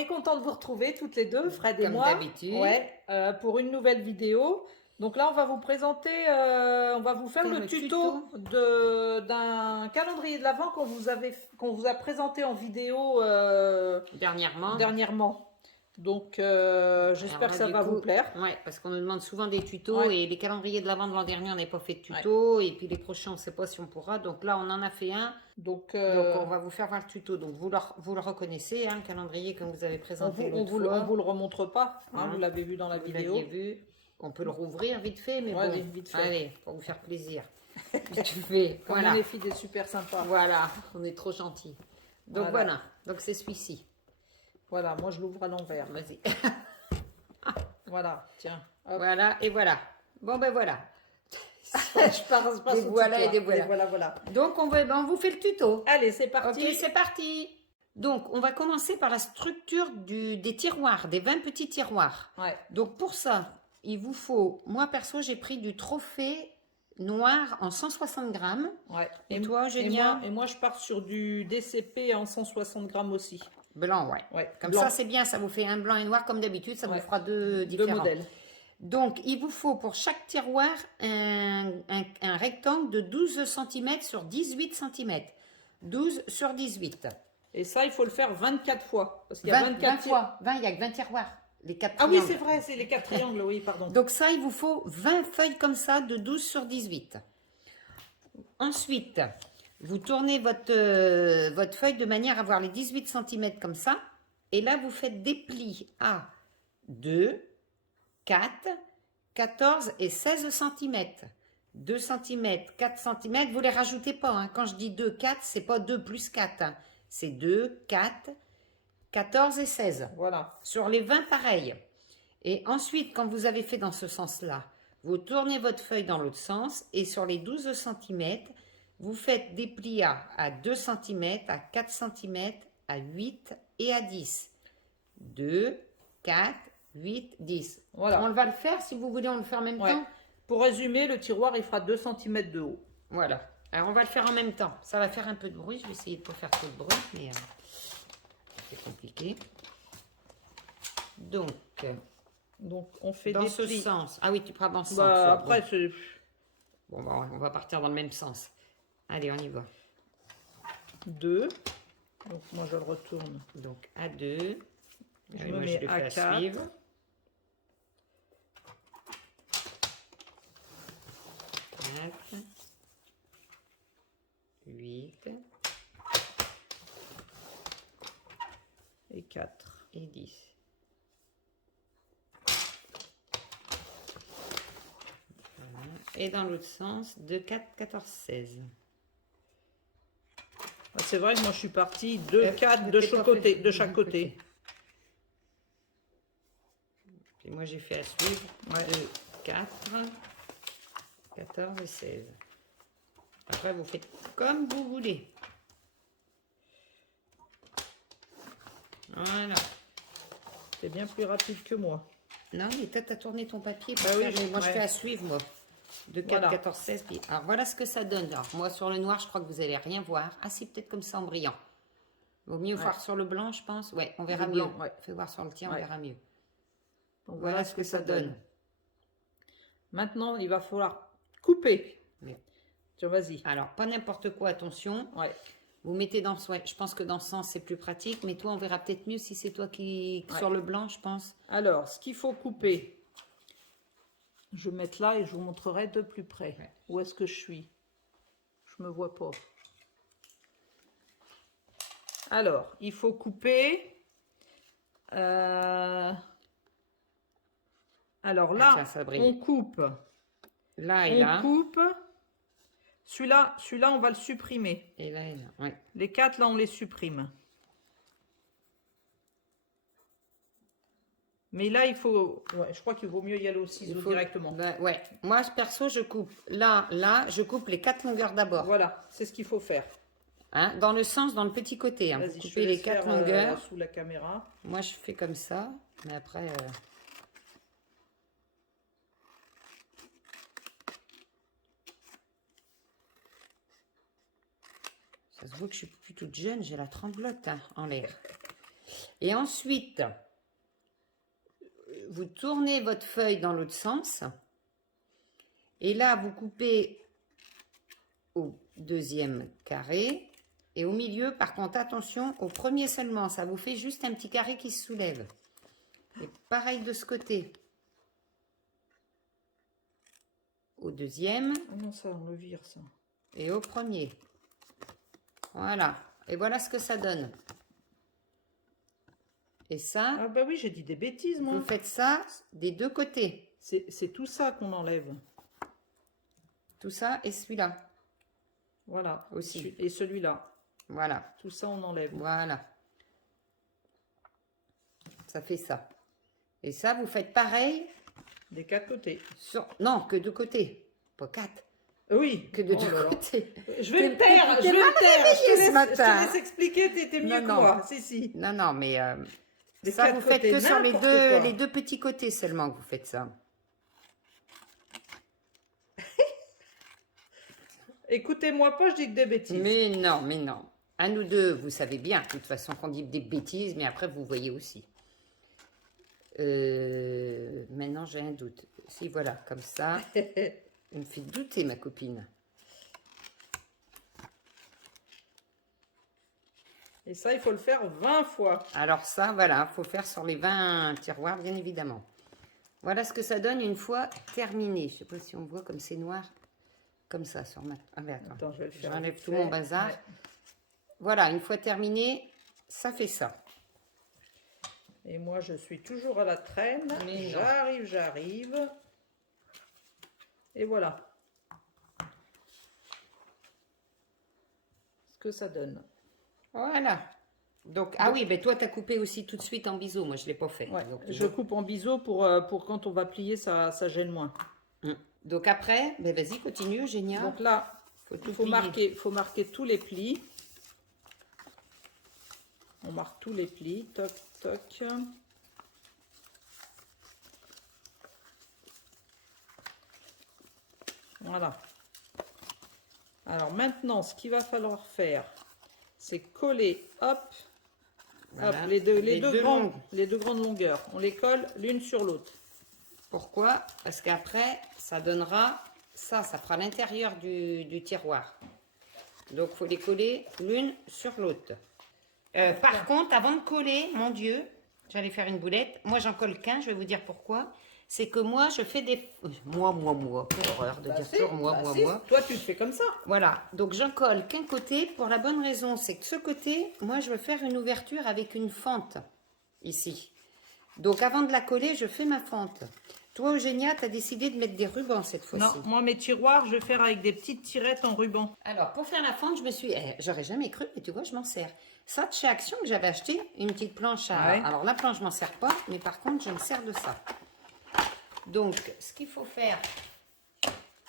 est content de vous retrouver toutes les deux, Fred et Comme moi. d'habitude. Ouais, pour une nouvelle vidéo. Donc là, on va vous présenter, on va vous faire le tuto d'un calendrier de l'Avent qu'on vous a présenté en vidéo dernièrement. Donc, j'espère que ça va vous plaire. Ouais, parce qu'on nous demande souvent des tutos Ouais. et les calendriers de l'Avent de l'an dernier, on n'a pas fait de tuto. Et puis les prochains, on ne sait pas si on pourra. Donc là, on en a fait un. Donc, on va vous faire voir le tuto. Donc vous le reconnaissez, hein, le calendrier comme vous avez présenté on vous le remontre pas, hein, vous l'avez vu dans la vidéo. Vous l'aviez vu. On peut le rouvrir vite fait, mais ouais, bon, vite fait. Allez, pour vous faire plaisir. Tu fais, comme voilà. les filles, des super sympas. Voilà, on est trop gentils. Donc voilà, donc c'est celui-ci. Voilà, moi je l'ouvre à l'envers. Vas-y. Voilà, tiens. Hop. Voilà, et voilà. Bon ben voilà. Je passe des voilà et des voilà. Voilà. Donc on vous fait le tuto. Allez, c'est parti. Ok, c'est parti. Donc on va commencer par la structure des tiroirs, des 20 petits tiroirs. Ouais. Donc pour ça, il vous faut, moi perso j'ai pris du trophée noir en 160 grammes. Ouais. Et toi, Eugénia? Et moi je pars sur du DCP en 160 grammes aussi. Blanc, ouais. Ouais. Comme blanc. ça c'est bien, ça vous fait un blanc et noir comme d'habitude, ça vous fera deux différents. Deux modèles. Donc, il vous faut pour chaque tiroir un rectangle de 12 cm sur 18 cm. 12 sur 18. Et ça, il faut le faire 24 fois. Parce qu'il y a 20 fois. 20, il n'y a que 20 tiroirs. Les 4 triangles. Ah oui, c'est vrai, c'est les 4 triangles, oui, pardon. Donc ça, il vous faut 20 feuilles comme ça de 12 sur 18. Ensuite, vous tournez votre feuille de manière à avoir les 18 cm comme ça. Et là, vous faites des plis à 2, 4, 14 et 16 cm. 2 cm, 4 cm, vous ne les rajoutez pas. Hein. Quand je dis 2, 4, c'est pas 2 plus 4. Hein. C'est 2, 4, 14 et 16. Voilà. Sur les 20, pareil. Et ensuite, quand vous avez fait dans ce sens-là, vous tournez votre feuille dans l'autre sens et sur les 12 cm, vous faites des plis à 2 cm, à 4 cm, à 8 et à 10. 2, 4, 8, 10. Voilà. On va le faire, si vous voulez, on le fait en même temps. Pour résumer, le tiroir, il fera 2 cm de haut. Voilà. Alors, on va le faire en même temps. Ça va faire un peu de bruit. Je vais essayer de ne pas faire trop de bruit, mais c'est compliqué. Donc, on fait dans des ce plis. sens. Ah oui, tu prends dans ce sens. Après, bon, on va partir dans le même sens. Allez, on y va. 2. Donc, moi, je le retourne. Donc, à 2. Je me mets je le à fais 4. Suivre. 4. 8. Et 4. Et 10. Voilà. Et dans l'autre sens, 2, 4, 14, 16. C'est vrai que moi, je suis partie 2, 4 de chaque côté. Puis moi, j'ai fait à suivre 2, 4, 14 et 16. Après, vous faites comme vous voulez. Voilà. C'est bien plus rapide que moi. Non, mais toi, tu as tourné ton papier. Moi, je fais à suivre, moi. 2, 4, 14, 16. Puis... Alors, voilà ce que ça donne. Alors, moi, sur le noir, je crois que vous n'allez rien voir. Ah, c'est peut-être comme ça en brillant. Vaut mieux voir sur le blanc, je pense. Ouais, on verra mieux. Fais voir sur le tien, on verra mieux. Donc, voilà ce que ça donne. Maintenant, il va falloir couper. Tiens, vas-y. Alors, pas n'importe quoi, attention. Ouais. Vous mettez dans ce... Ouais, je pense que dans ce sens, c'est plus pratique. Mais toi, on verra peut-être mieux si c'est toi qui... Sur le blanc, je pense. Alors, ce qu'il faut couper, je vais mettre là et je vous montrerai de plus près. Ouais. Où est-ce que je suis? Je me vois pas. Alors, il faut couper... Alors là, on coupe. Là et là. On coupe... Celui-là, on va le supprimer. Et là, ouais. Les 4, là, on les supprime. Mais là, il faut... Ouais, je crois qu'il vaut mieux y aller au ciseau directement. Ouais. Moi, perso, je coupe. Là, je coupe les 4 longueurs d'abord. Voilà, c'est ce qu'il faut faire. Hein, dans le sens, dans le petit côté. Hein. Vous coupez les 4 longueurs. Sous la caméra. Moi, je fais comme ça. Mais après... Ça se voit que je suis plus toute jeune, j'ai la tremblote en l'air. Et ensuite, vous tournez votre feuille dans l'autre sens. Et là, vous coupez au deuxième carré. Et au milieu, par contre, attention, au premier seulement, ça vous fait juste un petit carré qui se soulève. Et pareil de ce côté. Au deuxième. Comment ça, on le vire, ça? Et au premier. Voilà. Et voilà ce que ça donne. Et ça, Ah bah oui, j'ai dit des bêtises, moi. vous faites ça des deux côtés. C'est tout ça qu'on enlève. Tout ça et celui-là. Voilà. Aussi. Et celui-là. Voilà. Tout ça, on enlève. Voilà. Ça fait ça. Et ça, vous faites pareil. Des 4 côtés. Non, que de côté. Pas 4. Oui. Que de Oh deux là là. côtés. Je vais me taire. t'es Je vais mal me taire. réveillée ce Je matin. te laisse expliquer. T'étais mieux Non, que non. moi. Si, si. Non, non, mais Des ça, 4 vous faites côtés, que sur n'importe quoi. les deux petits côtés seulement que vous faites ça. Écoutez-moi pas, je dis que des bêtises. Mais non, mais non. Un ou deux, vous savez bien, de toute façon, qu'on dit des bêtises, mais après, vous voyez aussi. Maintenant, j'ai un doute. Si, voilà, comme ça. Elle me fait douter, ma copine. Et ça, il faut le faire 20 fois. Alors ça, voilà, faut faire sur les 20 tiroirs, bien évidemment. Voilà ce que ça donne une fois terminé. Je sais pas si on voit comme c'est noir. Comme ça, sur ma... Ah, mais attends, Attends, je vais le faire. j'enlève vite tout fait. mon bazar. Ouais. Voilà, une fois terminé, ça fait ça. Et moi, je suis toujours à la traîne. Mais non. J'arrive. Et voilà. Ce que ça donne. Voilà. Donc, ah oui, ben toi, tu as coupé aussi tout de suite en biseau. Moi, je ne l'ai pas fait. Ouais, Donc, je coupe en biseau pour quand on va plier, ça gêne moins. Donc après, ben vas-y, continue, génial. Donc là, il faut marquer tous les plis. On marque tous les plis. Toc, toc. Voilà. Alors maintenant, ce qu'il va falloir faire, c'est coller, hop, Voilà. hop, les deux grandes longueurs. On les colle l'une sur l'autre. Pourquoi? Parce qu'après, ça donnera, ça fera l'intérieur du tiroir. Donc, il faut les coller l'une sur l'autre. Par contre, avant de coller, mon Dieu, j'allais faire une boulette. Moi, j'en colle qu'un, je vais vous dire pourquoi. C'est que moi, je fais des... Moi, quelle horreur de dire toujours moi. Toi, tu le fais comme ça. Voilà, donc j'en colle qu'un côté pour la bonne raison, c'est que ce côté, moi, je veux faire une ouverture avec une fente, ici. Donc, avant de la coller, je fais ma fente. Toi, Eugénia, tu as décidé de mettre des rubans cette fois-ci. Non, moi, mes tiroirs, je vais faire avec des petites tirettes en ruban. Alors, pour faire la fente, je me suis... j'aurais jamais cru, mais tu vois, je m'en sers. Ça, de chez Action, que j'avais acheté, une petite planche à... Ouais. Alors, la planche, je m'en sers pas, mais par contre, je me sers de ça. Donc, ce qu'il faut faire,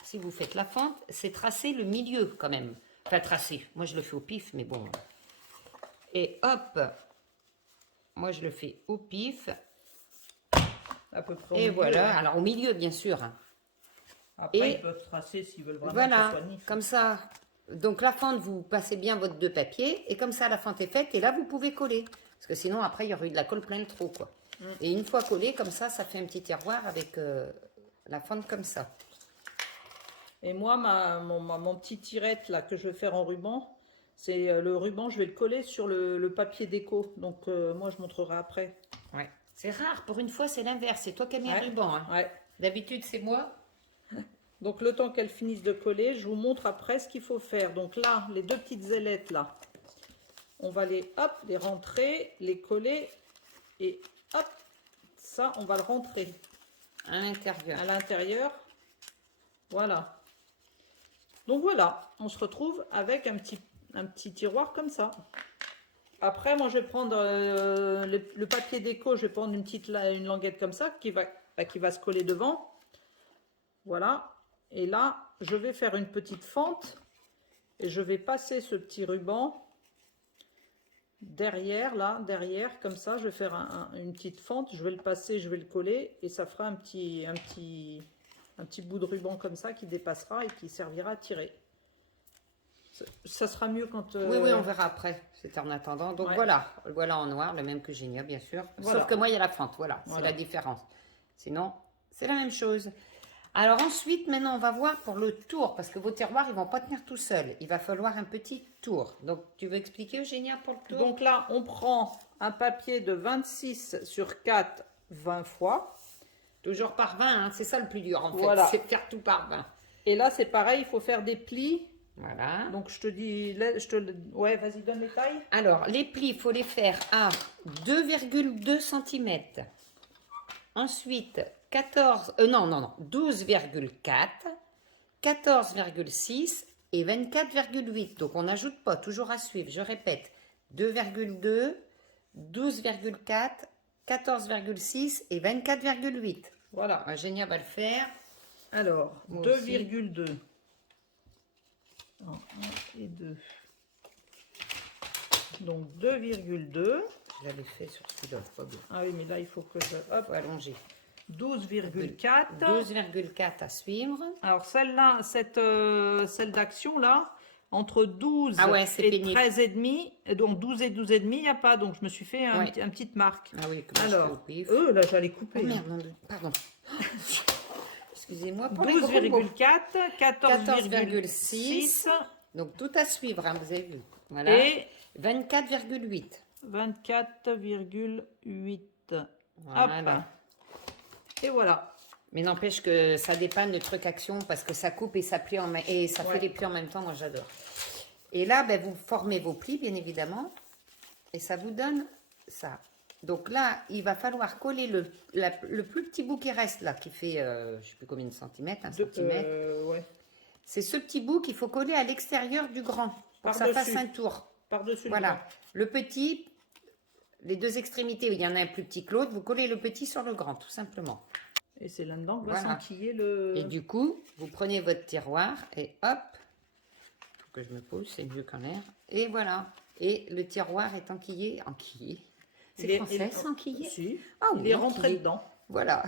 si vous faites la fente, c'est tracer le milieu quand même. Enfin, tracer. Moi, je le fais au pif, mais bon. Et hop, moi, je le fais au pif. À peu près au Et milieu, voilà. hein. Alors, au milieu, bien sûr. Après, Et ils peuvent tracer s'ils veulent vraiment Voilà, que ce soit nif. comme ça. Donc, la fente, vous passez bien votre deux papiers. Et comme ça, la fente est faite. Et là, vous pouvez coller. Parce que sinon, après, il y aurait eu de la colle plein de trop, quoi. Et une fois collé, comme ça fait un petit tiroir avec la fente comme ça. Et moi, mon petit tirette là que je vais faire en ruban, c'est le ruban, je vais le coller sur le papier déco. Donc moi, je montrerai après. Ouais. C'est rare, pour une fois, c'est l'inverse. C'est toi qui as mis un Ouais. ruban. Hein. Ouais. D'habitude, c'est moi. Donc le temps qu'elle finisse de coller, je vous montre après ce qu'il faut faire. Donc là, les deux petites ailettes là, on va les rentrer, les coller et hop, ça, on va le rentrer À l'intérieur. à l'intérieur. Voilà. Donc voilà, on se retrouve avec un petit tiroir comme ça. Après, moi, je vais prendre le papier déco, je vais prendre une languette comme ça qui va se coller devant. Voilà. Et là, je vais faire une petite fente et je vais passer ce petit ruban derrière, comme ça. Je vais faire une petite fente, je vais le passer, je vais le coller et ça fera un petit bout de ruban comme ça qui dépassera et qui servira à tirer. Ça sera mieux quand... Oui, oui, on verra après. C'est en attendant. Donc Ouais. voilà, voilà en noir, le même que Génia, bien sûr. Voilà. Sauf que moi, il y a la fente, voilà. C'est Voilà. la différence. Sinon, c'est la même chose. Alors ensuite, maintenant, on va voir pour le tour, parce que vos tiroirs, ils vont pas tenir tout seuls. Il va falloir un petit tour. Donc, tu veux expliquer, Eugénia, pour le tour? Donc là, on prend un papier de 26 sur 4, 20 fois. Toujours par 20, hein, c'est ça le plus dur, en fait. Voilà. C'est faire tout par 20. Et là, c'est pareil, il faut faire des plis. Voilà. Donc, je te dis... Ouais, vas-y, donne les tailles. Alors, les plis, il faut les faire à 2,2 cm. Ensuite, 12,4, 14,6 et 24,8. Donc, on n'ajoute pas, toujours à suivre. Je répète, 2,2, 12,4, 14,6 et 24,8. Voilà. Génia va le faire. Alors, Moi 2,2. 1 et 2. Donc, 2,2. Je l'avais fait sur celui-là, pas bien. Ah oui, mais là, il faut que je... Hop, Faut allonger. 12,4. 12,4 à suivre. Alors, celle-là, celle d'action, là, entre 12 Ah ouais, c'est et pénible. 13,5, et donc 12 et 12,5, il n'y a pas. Donc, je me suis fait une petite marque. Ah oui, comment je fais au Alors, pif. là, j'allais couper. Oh merde, non, pardon. Excusez-moi pour les gros mots. 12,4, 14,6 Donc tout à suivre, hein, vous avez vu. Voilà. et 24,8. 24,8. Voilà. Hop. Et voilà. Mais n'empêche que ça dépanne le truc action parce que ça coupe et ça plie et ça Ouais. fait les plis en même temps. Moi, j'adore. Et là, ben, vous formez vos plis, bien évidemment. Et ça vous donne ça. Donc là, il va falloir coller le plus petit bout qui reste là, qui fait, je ne sais plus combien de centimètres, un centimètre. Ouais. C'est ce petit bout qu'il faut coller à l'extérieur du grand pour que ça Par-dessus. fasse un tour. Par-dessus le Voilà. grand. Le petit, les deux extrémités, il y en a un plus petit que l'autre, vous collez le petit sur le grand, tout simplement. Et c'est là-dedans que va Voilà. s'enquiller le... Et du coup, vous prenez votre tiroir et hop, faut que je me pose, c'est mieux qu'en l'air. Et voilà. Et le tiroir est enquillé. C'est français, c'est enquillé? Si. Ah Il oui, est rentré enquillé. dedans. Voilà.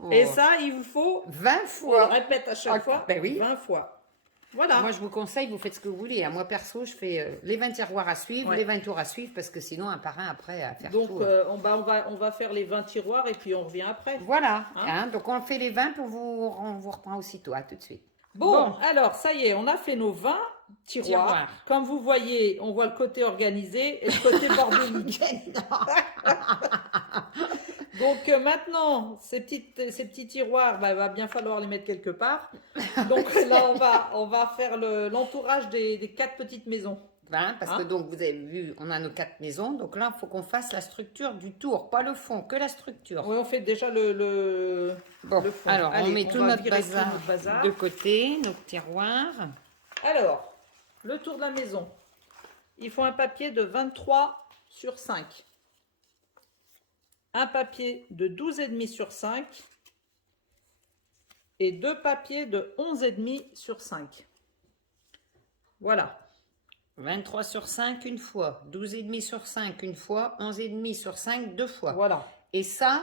Oh. Et ça, il vous faut... 20 On le fois. répète à chaque Ah, fois. ben oui. 20 fois. Voilà. Moi, je vous conseille, vous faites ce que vous voulez. Moi, perso, je fais les 20 tiroirs à suivre, Ouais. les 20 tours à suivre, parce que sinon, un par un, après, à faire Donc, tout. on va faire les 20 tiroirs et puis on revient après. Voilà. Hein Donc, on fait les 20 pour on vous reprend aussitôt. À tout de suite. Bon, alors, ça y est, on a fait nos 20 tiroirs. Tiroirs. Comme vous voyez, on voit le côté organisé et le côté bordélique. Donc, maintenant, ces petits tiroirs, il va bien falloir les mettre quelque part. Donc, là, on va faire l'entourage des 4 petites maisons. Voilà, parce que donc, vous avez vu, on a nos 4 maisons. Donc là, il faut qu'on fasse la structure du tour, pas le fond, que la structure. Oui, on fait déjà le Bon, fond. alors, Allez, on met tout va notre virer bazar, tout notre bazar. de côté, nos tiroirs. Alors, le tour de la maison. Il faut un papier de 23 sur 5. Un papier de 12,5 sur 5. Et 2 papiers de 11,5 sur 5. Voilà. 23 sur 5 une fois, 12,5 sur 5 une fois, 11,5 sur 5 deux fois. Voilà. Et ça,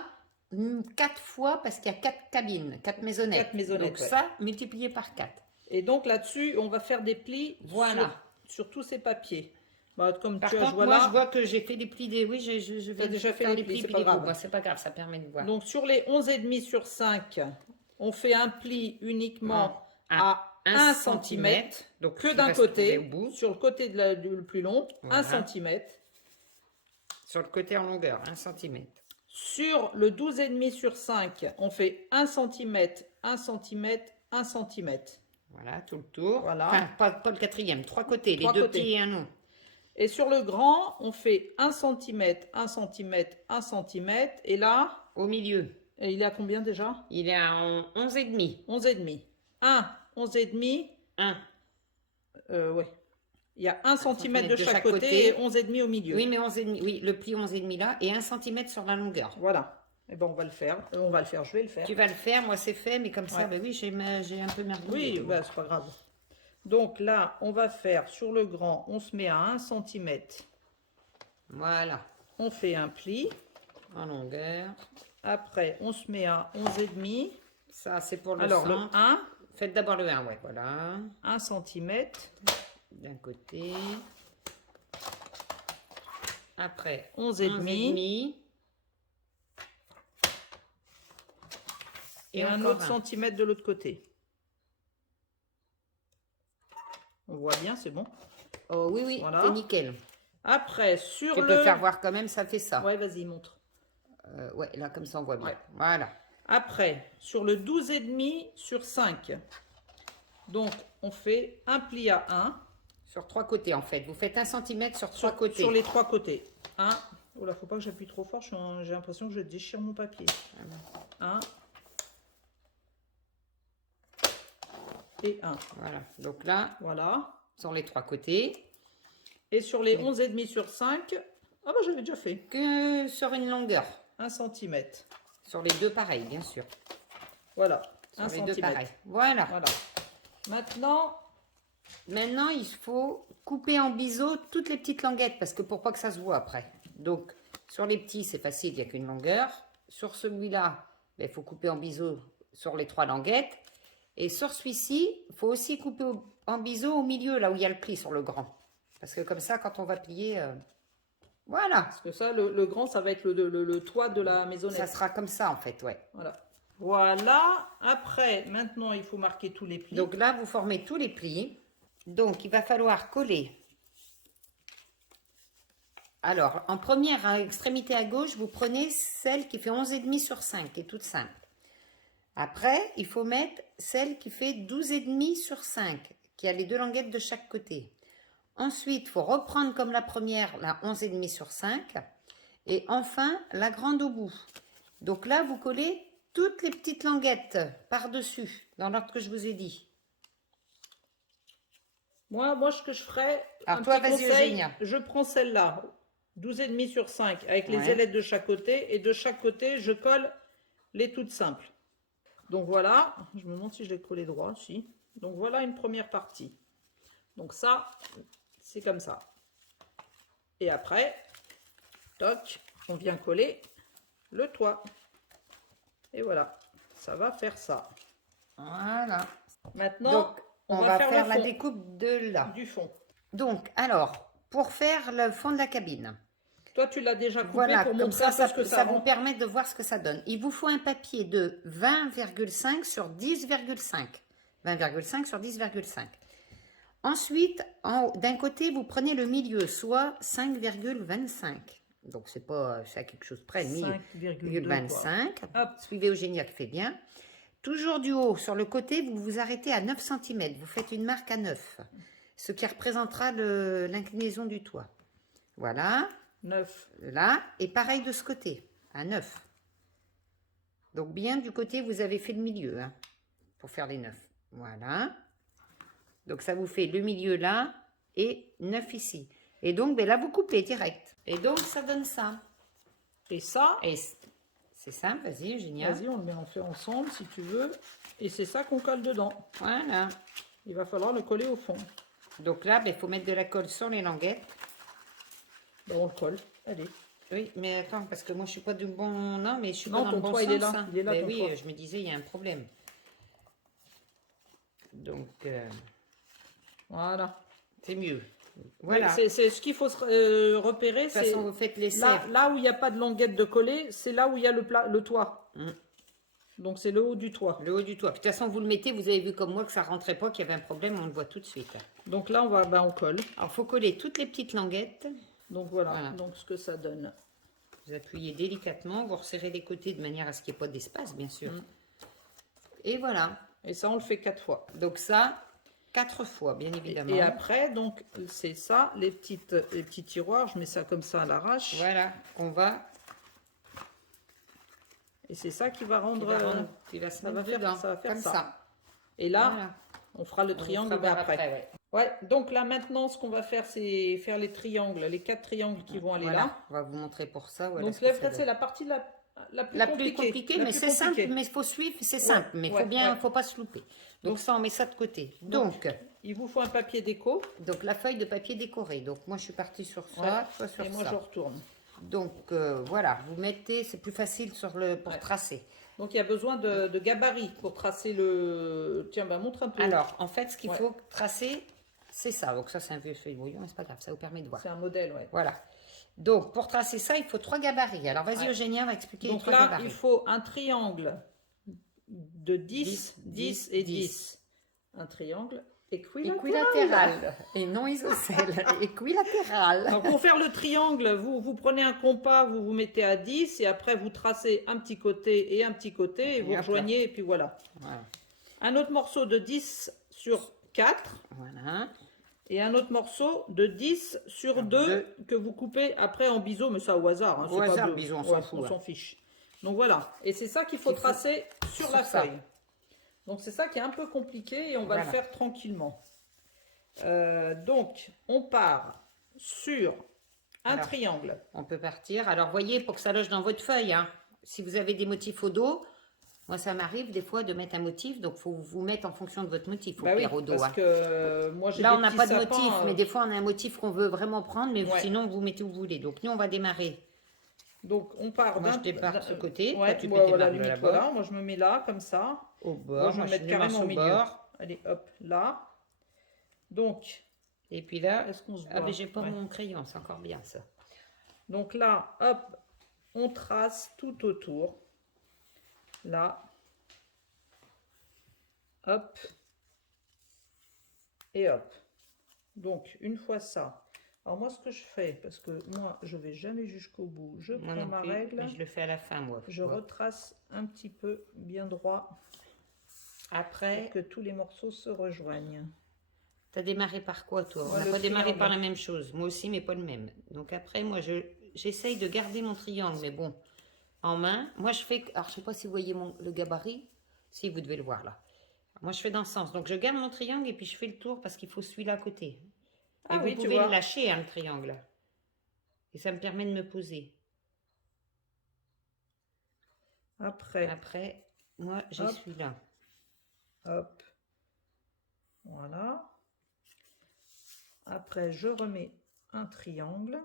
4 fois parce qu'il y a 4 cabines, 4 maisonnettes. 4 maisonnettes, Donc ouais. ça, multiplié par 4. Et donc là-dessus, on va faire des plis Voilà. sur tous ces papiers. Bah, comme Par tu as, contre, je vois moi, là. je vois que j'ai fait des plis des... Oui, je vais déjà fait faire les les plis, plis c'est pas grave. Moi, c'est pas grave, ça permet de voir. Donc sur les 11,5 sur 5, on fait un pli uniquement à 1 cm. Donc, Que il d'un reste côté, au bout. sur le côté le plus long, Voilà. 1 cm. Sur le côté en longueur, 1 cm. Sur le 12,5 sur 5, on fait 1 cm, 1 cm, 1 cm. Voilà, tout le tour. Voilà. Enfin, pas le quatrième, 3 côtés, Trois les 2 côtés. pieds et un long. Et sur le grand, on fait 1 cm, 1 cm, 1 cm. Et là, Au milieu, il est à combien déjà? il est à 11,5. 11,5. 1, 11,5. 1. Ouais. Il y a 1 cm de centimètre chaque côté et 11,5 au milieu. Oui, mais 11,5. Oui, le pli 11,5 là et 1 cm sur la longueur. Voilà. Et ben on va le faire. Je vais le faire. Tu vas le faire, moi c'est fait, mais comme ça, Ouais. ben oui, j'ai un peu merdé. Oui, bah, c'est pas grave. Donc là, on va faire sur le grand, on se met à 1 cm. Voilà, On fait un pli. en longueur. Après, on se met à 11,5. Ça, c'est pour le Alors, le centre. 1, Faites d'abord le 1, ouais, voilà. 1 cm. D'un côté. Après, 11 et demi. Et un encore autre centimètre de l'autre côté. On voit bien, c'est bon. Oh oui, oui, Voilà. c'est nickel. Après, sur Tu le... peux faire voir quand même, ça fait ça. Ouais, vas-y, montre. Ouais, là, comme ça, on voit bien. Ouais. Voilà. Après, sur le 12 et demi sur 5. Donc, on fait un pli à 1. Sur 3 côtés, en fait. Vous faites 1 cm sur 3 côtés. Sur les 3 côtés. 1. Oh là, faut pas que j'appuie trop fort. J'ai l'impression que je déchire mon papier. 1. Et 1. Voilà. Donc là, Voilà. sur les 3 côtés. Et sur les 11 et demi sur 5. Ah bah, j'avais déjà fait. Que sur une longueur. 1 cm. Sur les deux, pareil, bien sûr. Voilà. Sur 1 les deux, cm. pareil. Voilà. Voilà. Maintenant, Il faut couper en biseau toutes les petites languettes parce que pour pas que ça se voit après. Donc, sur les petits, c'est facile, il n'y a qu'une longueur. Sur celui-là, il faut couper en biseau sur les 3 languettes. Et sur celui-ci, il faut aussi couper en biseau au milieu, là où il y a le pli sur le grand. Parce que comme ça, quand on va plier, voilà. parce que ça, le grand, ça va être le toit de la maisonnette. Ça sera comme ça, en fait, ouais. Voilà. Voilà. Après, maintenant, il faut marquer tous les plis. Donc là, vous formez tous les plis. Donc, il va falloir coller. Alors, en première extrémité à gauche, vous prenez celle qui fait 11,5 sur 5, qui est toute simple. Après, il faut mettre celle qui fait 12,5 sur 5, qui a les 2 languettes de chaque côté. Ensuite, il faut reprendre comme la première, la 11,5 sur 5. Et enfin, la grande au bout. Donc là, vous collez toutes les petites languettes par-dessus, dans l'ordre que je vous ai dit. Moi, ce que je ferais, Alors toi, petit vas-y, conseil, Eugénia. je prends celle-là, 12,5 sur 5, avec les Ouais. ailettes de chaque côté, et de chaque côté, je colle les toutes simples. Donc voilà, je me demande si je l'ai collé droit, si. Donc voilà une première partie. Donc ça, c'est comme ça. Et après, toc, on vient coller le toit. Et voilà, ça va faire ça. Voilà. Maintenant, Donc, on va faire le la fond découpe de là. du fond. Donc, alors, pour faire le fond de la cabine, Toi, tu l'as déjà coupé voilà, pour comme montrer un ça, peu ce que ça rend. vous permet de voir ce que ça donne. Il vous faut un papier de 20,5 sur 10,5. 20,5 sur 10,5. Ensuite, d'un côté, vous prenez le milieu, soit 5,25. Donc, c'est à quelque chose près, le milieu. 5,25. Hop. Suivez Eugénia qui fait bien. Toujours du haut, sur le côté, vous vous arrêtez à 9 cm. Vous faites une marque à 9, ce qui représentera l'inclinaison du toit. Voilà. 9. Là, et pareil de ce côté, à 9. Donc bien du côté, vous avez fait le milieu, hein, pour faire les 9. Voilà. Donc ça vous fait le milieu là, et 9 ici. Et donc, ben là, vous coupez direct. Et donc, ça donne ça. Et ça, Et c'est simple, vas-y, Eugénia. vas-y, on le met en fait ensemble si tu veux. Et c'est ça qu'on colle dedans. Voilà. Il va falloir le coller au fond. Donc là, il faut mettre de la colle sur les languettes. Ben, on le colle. Allez. Oui, mais attends, parce que moi, je suis pas du bon... Non, mais je suis Non, pas dans ton le bon toit, sens. il est là. Hein. Il est là, Ben ton oui, toit. je me disais, il y a un problème. Donc, Voilà. c'est mieux. Voilà. C'est ce qu'il faut repérer. De toute façon, vous faites les là, serres. là où il n'y a pas de languette de coller, c'est là où il y a le toit. Donc c'est le haut du toit. Le haut du toit. Puis, de toute façon, vous le mettez, vous avez vu comme moi que ça rentrait pas, qu'il y avait un problème, on le voit tout de suite. Donc là, on colle. Alors, il faut coller toutes les petites languettes. Donc voilà. Voilà. Donc ce que ça donne. Vous appuyez délicatement, vous resserrez les côtés de manière à ce qu'il n'y ait pas d'espace, bien sûr. Et voilà. Et ça, on le fait 4 fois. Donc ça, 4 fois, bien évidemment. Et après, donc, c'est ça, les petits tiroirs. Je mets ça comme ça à l'arrache. Voilà, on va... Et c'est ça qui va rendre... qui va se ça va mettre faire- dedans, ça va faire comme ça. ça. Et là, Voilà. on fera le On triangle fera voir après. ouais. Ouais, donc là, maintenant, ce qu'on va faire, c'est faire les triangles, les 4 triangles qui vont aller Voilà, là. on va vous montrer pour ça. Voilà Donc ce que là, ça peut-être c'est donne. la partie la plus La compliquée. plus compliquée, la mais plus c'est simple, compliquée. mais il faut suivre, c'est simple, mais il ouais, faut bien, ouais. faut pas se louper. Donc ça, on met ça de côté. Donc, il vous faut un papier déco. Donc la feuille de papier décoré. Donc moi, je suis partie sur ça, Ouais. soit sur Et moi, ça. je retourne. Donc voilà, vous mettez, c'est plus facile pour Ouais. tracer. Donc il y a besoin de gabarit pour tracer le... Tiens, bah montre un peu. Alors, en fait, ce qu'il Ouais. faut tracer, c'est ça. Donc ça, c'est un vieux feuille brouillon, mais c'est pas grave, ça vous permet de voir. C'est un modèle, ouais. Voilà. Donc, pour tracer ça, il faut 3 gabarits. Alors, vas-y, Ouais. Eugénia va expliquer les Donc 3 là, gabarits. il faut un triangle de 10, 10 et 10. Un triangle équilatéral. Équilatéral et non isocèle. Équilatéral. Alors pour faire le triangle, vous prenez un compas, vous vous mettez à 10 et après vous tracez un petit côté et un petit côté et vous hop là. rejoignez et puis voilà. Voilà. Un autre morceau de 10 sur 4 Voilà. et un autre morceau de 10 sur 2 que vous coupez après en biseau, mais ça au hasard. Hein, Au c'est pas hasard, bleu. biseau, on Ouais, s'en fout, on hein. s'en fiche. Donc voilà, et c'est ça qu'il faut Il faut tracer sur la ça. feuille. Donc c'est ça qui est un peu compliqué et on va le faire tranquillement. Donc on part sur un Alors, triangle. On peut partir. Alors, voyez, pour que ça loge dans votre feuille, hein, si vous avez des motifs au dos, moi, ça m'arrive des fois de mettre un motif, donc il faut vous mettre en fonction de votre motif au Bah oui, pire au dos. parce Hein. que moi j'ai Là, des on n'a petits pas de sapins, motif, mais des fois, on a un motif qu'on veut vraiment prendre, mais Ouais. sinon, vous mettez où vous voulez. Donc, nous, on va démarrer. Donc on part Moi, je démarre de ce côté. Ouais, Toi, tu peux voilà, démarrer de limite, là-bas. voilà. Moi je me mets là, comme ça. Au Moi bord. je vais me mettre démarre carrément au au milieu. bord. Allez, hop, là. Donc, Et puis là, est-ce qu'on se voit? ah, mais j'ai pas Ouais. mon crayon, c'est encore bien ça. Donc là, hop, on trace tout autour. Là. Hop. Et hop. Donc, une fois ça. Alors moi, ce que je fais, parce que moi, je vais jamais jusqu'au bout, je Moi prends non ma plus, règle, mais je le fais à la fin, moi. je retrace un petit peu bien droit Après, pour que tous les morceaux se rejoignent. t'as démarré par quoi, toi? Moi, On n'a le pas démarré triangle. par la même chose. Moi aussi, mais pas le même. Donc après, moi, j'essaye de garder mon triangle, mais bon, en main. Moi, je fais... Alors, je sais pas si vous voyez le gabarit. Si, vous devez le voir, là. Moi, je fais dans ce sens. Donc, je garde mon triangle et puis je fais le tour parce qu'il faut celui-là à côté. Ah Et oui, vous tu pouvez vois. le lâcher, hein, le triangle. Et ça me permet de me poser. Après, moi, j'ai Hop. celui-là. Hop. Voilà. Après, je remets un triangle.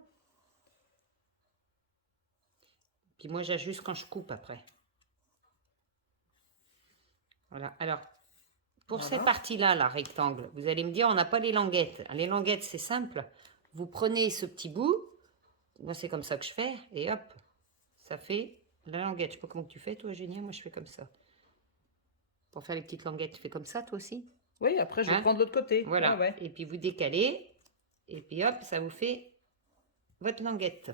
Puis moi, j'ajuste quand je coupe après. Voilà. Alors, pour Voilà. ces parties-là, la rectangle, vous allez me dire, on n'a pas les languettes. Les languettes, c'est simple. Vous prenez ce petit bout. Moi, c'est comme ça que je fais. Et hop, ça fait la languette. Je sais pas comment tu fais, toi, Eugénia. Moi, je fais comme ça. Pour faire les petites languettes, tu fais comme ça, toi aussi? Oui, après, je Hein? prends de l'autre côté. Voilà. Ouais, ouais. Et puis, vous décalez. Et puis, hop, ça vous fait votre languette.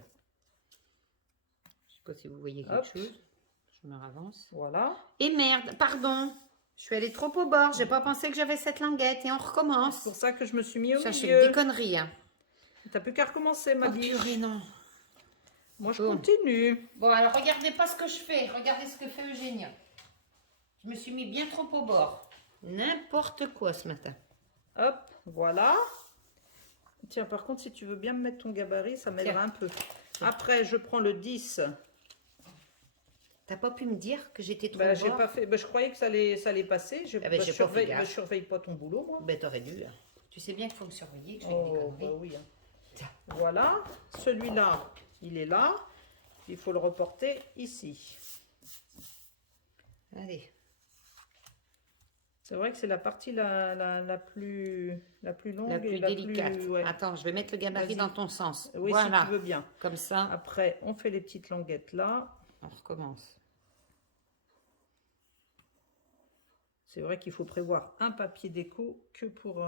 Je sais pas si vous voyez quelque Hop. chose. Je me ravance. Voilà. Et merde, pardon. Je suis allée trop au bord. J'ai pas pensé que j'avais cette languette. Et on recommence. C'est pour ça que je me suis mis au Ça, c'est milieu. des conneries. Hein. T'as plus qu'à recommencer, ma Oh, biche. purée, non. Moi, je Bon. continue. Bon, alors regardez pas ce que je fais. Regardez ce que fait Eugénia. Je me suis mis bien trop au bord. N'importe quoi ce matin. Hop, voilà. Tiens, par contre, si tu veux bien me mettre ton gabarit, ça m'aidera Tiens. un peu. Tiens. Après, je prends le 10. T'as pas pu me dire que j'étais trop Bah, au j'ai bord? pas fait. Bah, je croyais que ça allait passer. Ah bah, j'ai pas fait gaffe. Je surveille pas ton boulot, moi. Ben, t'aurais dû. Hein. Tu sais bien qu'il faut me surveiller, que je fais des Oh, conneries. bah oui. Hein. Tiens. Voilà. Celui-là, il est là. Il faut le reporter ici. Allez. C'est vrai que c'est la partie la plus longue La plus et délicate. ouais. Attends, je vais mettre le gabarit Vas-y. dans ton sens. Oui, voilà. si tu veux bien. Comme ça, Après, on fait les petites languettes là. on recommence. C'est vrai qu'il faut prévoir un papier déco que pour...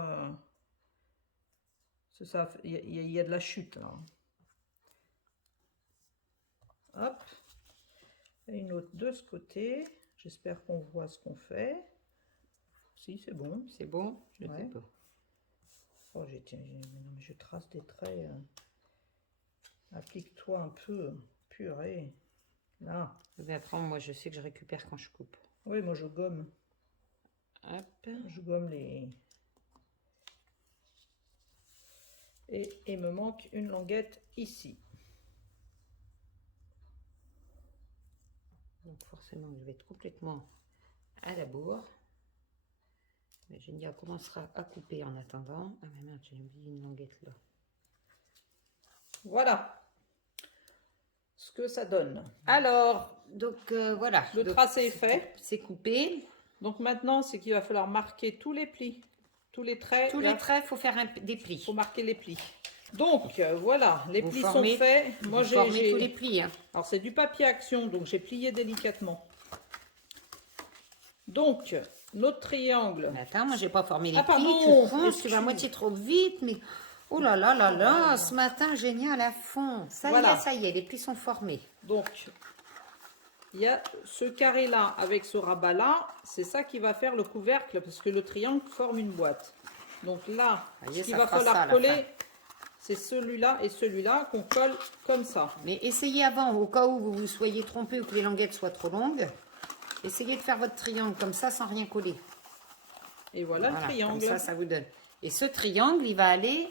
c'est ça, il y a de la chute là. Hop. Et une autre de ce côté. J'espère qu'on voit ce qu'on fait. Si, c'est bon. C'est bon? Je Ouais. sais pas. Oh, non, mais je trace des traits. Applique-toi un peu. Purée. Là. Mais après, moi, je sais que je récupère quand je coupe. Oui, moi je gomme. Hop. Je gomme les... Et il me manque une languette ici. Donc forcément, je vais être complètement à la bourre. Mais Génia commencera à couper en attendant. Ah mais merde, j'ai oublié une languette là. Voilà. ce que ça donne. Alors, Donc voilà. le Donc, tracé est fait. C'est coupé. Donc maintenant, c'est qu'il va falloir marquer tous les plis, tous les traits. Tous les traits, il faut faire des plis. Il faut marquer les plis. Donc voilà, les Vous plis formez- sont faits. Moi, Vous formez tous les plis. Hein. Alors c'est du papier action, donc j'ai plié délicatement. Donc notre triangle. Mais attends, moi j'ai pas formé les Ah, plis. pardon, Tu fonces, tu vas excuse. à moitié trop vite, mais oh là là là là, ce matin génial à fond. Voilà. Ça y est, les plis sont formés. Donc il y a ce carré là avec ce rabat là, c'est ça qui va faire le couvercle parce que le triangle forme une boîte. Donc là, Ça y est, ce qu'il ça va fera ça à falloir la coller, fin. c'est celui-là et celui-là qu'on colle comme ça. Mais essayez avant, au cas où vous vous soyez trompé ou que les languettes soient trop longues, essayez de faire votre triangle comme ça sans rien coller. Et voilà, le triangle. Comme ça vous donne. Et ce triangle, il va aller,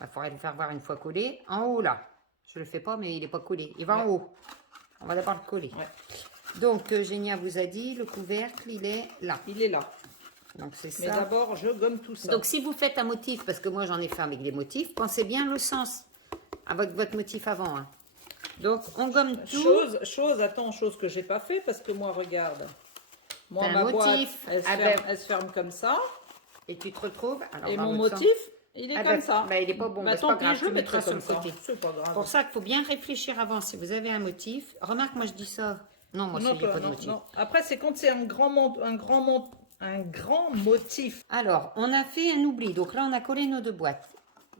il faudrait le faire voir une fois collé, en haut là. Je le fais pas, mais il n'est pas collé. Il va en haut. On va d'abord le coller. Ouais. Donc, Génia vous a dit, le couvercle, il est là. Il est là. Donc, c'est Mais ça. d'abord, je gomme tout ça. Donc, si vous faites un motif, parce que moi, j'en ai fait avec des motifs, pensez bien le sens avec votre motif avant. Hein. Donc, on gomme tout. Chose que j'ai pas fait, parce que moi, regarde. Moi, T'as un ma boîte, motif elle se ferme comme ça. Et tu te retrouves. Alors, Et dans mon votre motif, sens. il est Ah comme ben, ça. ben, il est pas bon, Bah, ben, c'est tant pas pis, grave, je tu le le mettrai mettras comme sur le ça. côté. C'est pas grave. Pour ça qu'il faut bien réfléchir avant. Si vous avez un motif, remarque, moi je dis ça. Non, moi, Non, il n'y a pas de non, motif. non. Après, c'est quand c'est un grand motif. Alors, on a fait un oubli. Donc là, on a collé nos deux boîtes.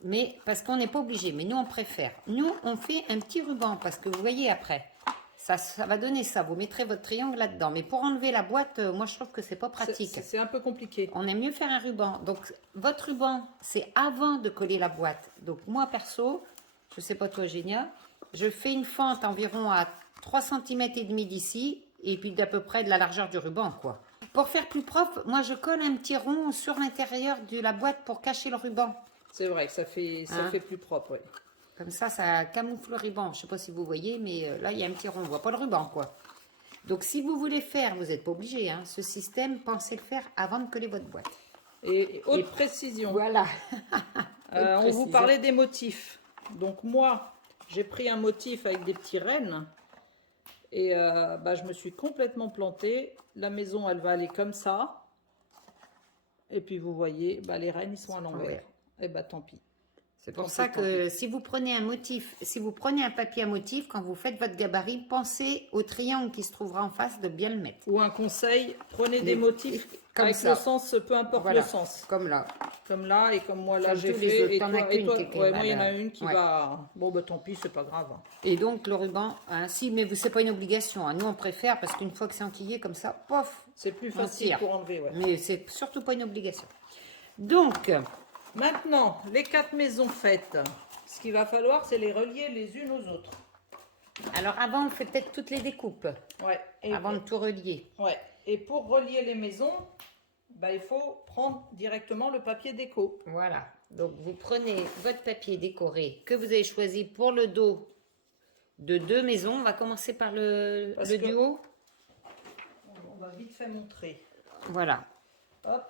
Mais parce qu'on n'est pas obligé. Mais nous, on préfère. Nous, on fait un petit ruban. Parce que vous voyez après, ça va donner ça. Vous mettrez votre triangle là-dedans. Mais pour enlever la boîte, moi, je trouve que c'est pas pratique. C'est un peu compliqué. On aime mieux faire un ruban. Donc, votre ruban, c'est avant de coller la boîte. Donc, moi, perso, je sais pas toi, Génia, je fais une fente environ à 3 cm et demi d'ici. Et puis d'à peu près de la largeur du ruban, quoi. Pour faire plus propre, moi, je colle un petit rond sur l'intérieur de la boîte pour cacher le ruban. C'est vrai que ça fait plus propre, oui. Comme ça camoufle le ruban. Je sais pas si vous voyez, mais là, il y a un petit rond. On voit pas le ruban, quoi. Donc, si vous voulez faire, vous n'êtes pas obligé, hein, ce système, pensez le faire avant de coller votre boîte. Et haute précision. Voilà. On vous parlait des motifs. Donc, moi, j'ai pris un motif avec des petits rennes. Et je me suis complètement plantée. La maison, elle va aller comme ça. Et puis, vous voyez, les rennes, ils sont à l'envers. Ouais. Et tant pis. C'est pour ça que si vous prenez un motif, si vous prenez un papier à motif, quand vous faites votre gabarit, pensez au triangle qui se trouvera en face de bien le mettre. Ou un conseil, prenez des motifs comme avec ça. le sens, peu importe Voilà. le sens. Comme là. Comme là et comme moi là Comme j'ai tous les fait. autres. Et T'en toi, as qu'une qui est moi il y en mal, a une qui ouais. va. Bon tant pis, c'est pas grave. Et donc le ruban, hein, si, mais c'est pas une obligation. Hein. Nous on préfère parce qu'une fois que c'est enquillé comme ça, pof. C'est plus on facile tire. pour enlever. Ouais. Mais c'est surtout pas une obligation. Donc, Maintenant, les 4 maisons faites. Ce qu'il va falloir, c'est les relier les unes aux autres. alors avant on fait peut-être toutes les découpes. Ouais. Avant de tout relier. Ouais. Et pour relier les maisons, il faut prendre directement le papier déco. Voilà. Donc vous prenez votre papier décoré que vous avez choisi pour le dos de 2 maisons. On va commencer par le du haut. On va vite fait montrer. Voilà. Hop.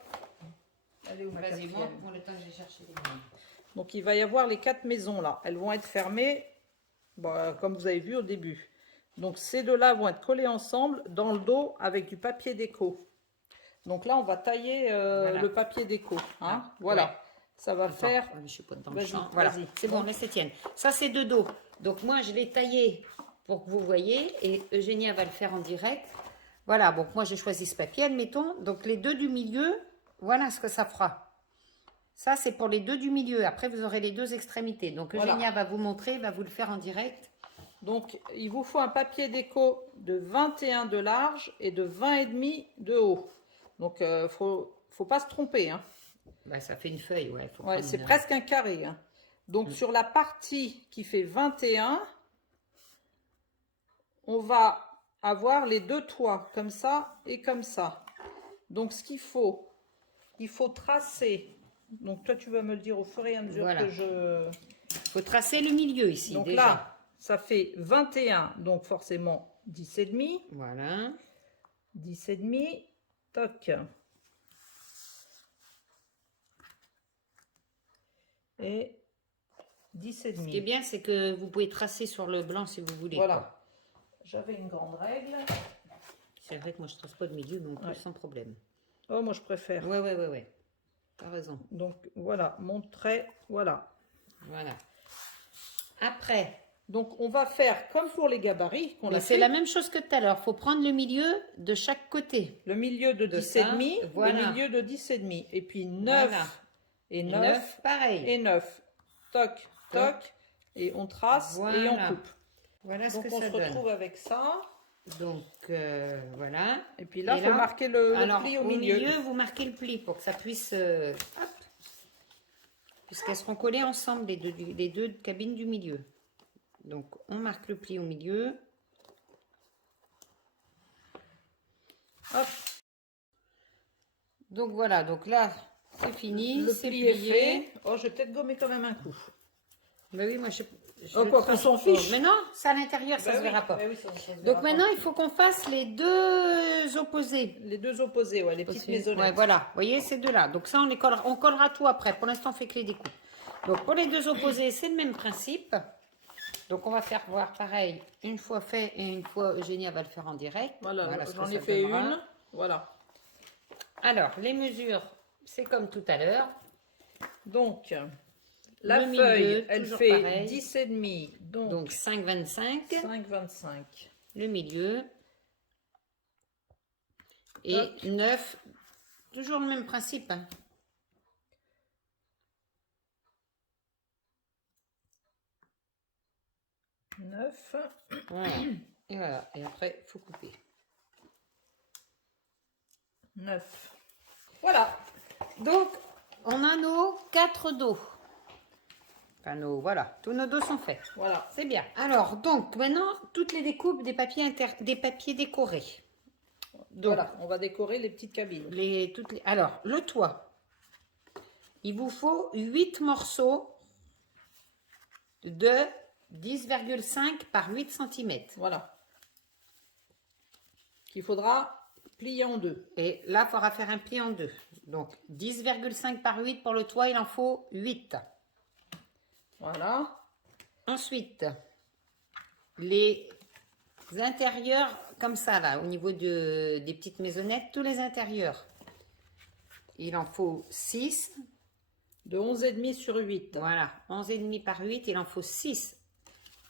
Allez, où ma Vas-y, quatrième. pour le temps que j'ai cherché les mains. Donc il va y avoir les 4 maisons là. Elles vont être fermées, comme vous avez vu au début. Donc ces deux-là vont être collées ensemble dans le dos avec du papier déco. Donc là on va tailler Voilà. le papier déco. Hein. Ah, voilà. ouais. Ça va faire. Je suis pas dans le Vas-y, champ. Voilà. vas-y. C'est bon, laisse tienne. Ça c'est de dos. Donc moi je l'ai taillé pour que vous voyez et Eugénia va le faire en direct. Voilà. Donc moi j'ai choisi ce papier, admettons. Donc les deux du milieu, voilà ce que ça fera. Ça, c'est pour les deux du milieu. Après, vous aurez les deux extrémités. Donc, Voilà. Eugénia va vous montrer, va vous le faire en direct. Donc il vous faut un papier déco de 21 de large et de 20,5 de haut. Donc faut pas se tromper. Hein. Bah, ça fait une feuille, ouais. Faut Ouais, prendre c'est une- presque un carré. Hein. Donc sur la partie qui fait 21, on va avoir les deux toits, comme ça et comme ça. Donc ce qu'il faut, il faut tracer. Donc toi tu vas me le dire au fur et à mesure Voilà. que je... Faut tracer le milieu ici, Donc déjà. là, ça fait 21, donc forcément 10,5. Voilà. 10,5. Toc. Et 10 et Ce qui est demi. bien, c'est que vous pouvez tracer sur le blanc si vous voulez. Voilà. J'avais une grande règle. C'est vrai que moi, je trace pas de milieu, mais on peut Ouais. sans problème. Oh, moi je préfère. Ouais. T'as raison. Donc voilà, mon trait, voilà. Voilà. Après, Donc on va faire comme pour les gabarits qu'on mais a c'est fait. la même chose que tout à l'heure. Il faut prendre le milieu de chaque côté. Le milieu de De 10 et ça, demi, voilà. le milieu de 10 et demi. Et puis 9 Voilà. et Et 9 9, pareil. et 9. Toc, toc. Et on trace et on Voilà. coupe. Voilà ce Donc que on ça se donne. retrouve avec ça. Donc, voilà. Et puis là, Et il faut marquer le alors, pli au milieu. vous marquez le pli pour que ça puisse... hop. Puisqu'elles seront collées ensemble, les deux cabines du milieu. Donc, on marque le pli au milieu. Hop, Donc, voilà. Donc là, c'est fini. le C'est pli est plié. fait. Oh, je vais peut-être gommer quand même un coup. Ben oui, moi, je Oh, quoi qu'on s'en fiche. Mais non, c'est à l'intérieur, ça Bah se oui, verra pas. bah oui, ça se verra Donc pas. maintenant, il faut qu'on fasse les deux opposés. Les deux opposés, ouais, les petites maisonnettes. Ouais, voilà. Vous voyez, ces deux-là. Donc ça, on collera tout après. Pour l'instant, on fait que les découpes. Donc pour les deux opposés, c'est le même principe. Donc on va faire voir pareil, une fois fait et une fois Eugénie va le faire en direct. Voilà, ce que j'en ça ai fait donnera. une. Voilà. Alors, les mesures, c'est comme tout à l'heure. Donc, la Le feuille, milieu, elle toujours fait pareil. 10 et demi. Donc 5,25. 5,25. Le milieu. Et Toc. 9. Toujours le même principe. Hein. 9. Voilà. Et voilà. Et après, il faut couper. 9. Voilà. Donc, on a nos 4 dos. Enfin, voilà, tous nos dos sont faits. Voilà. C'est bien. Alors, donc, maintenant, toutes les découpes des papiers, des papiers décorés. Donc, Voilà, on va décorer les petites cabines. Alors, le toit. Il vous faut 8 morceaux de 10,5 par 8 cm. Voilà. Qu'il faudra plier en deux. Et là, il faudra faire un pli en deux. Donc, 10,5 par 8 pour le toit, il en faut 8. Voilà. Ensuite, les intérieurs, comme ça, là, au niveau des petites maisonnettes, tous les intérieurs. Il en faut 6. De 11,5 sur 8. Voilà, 11,5 par 8, il en faut 6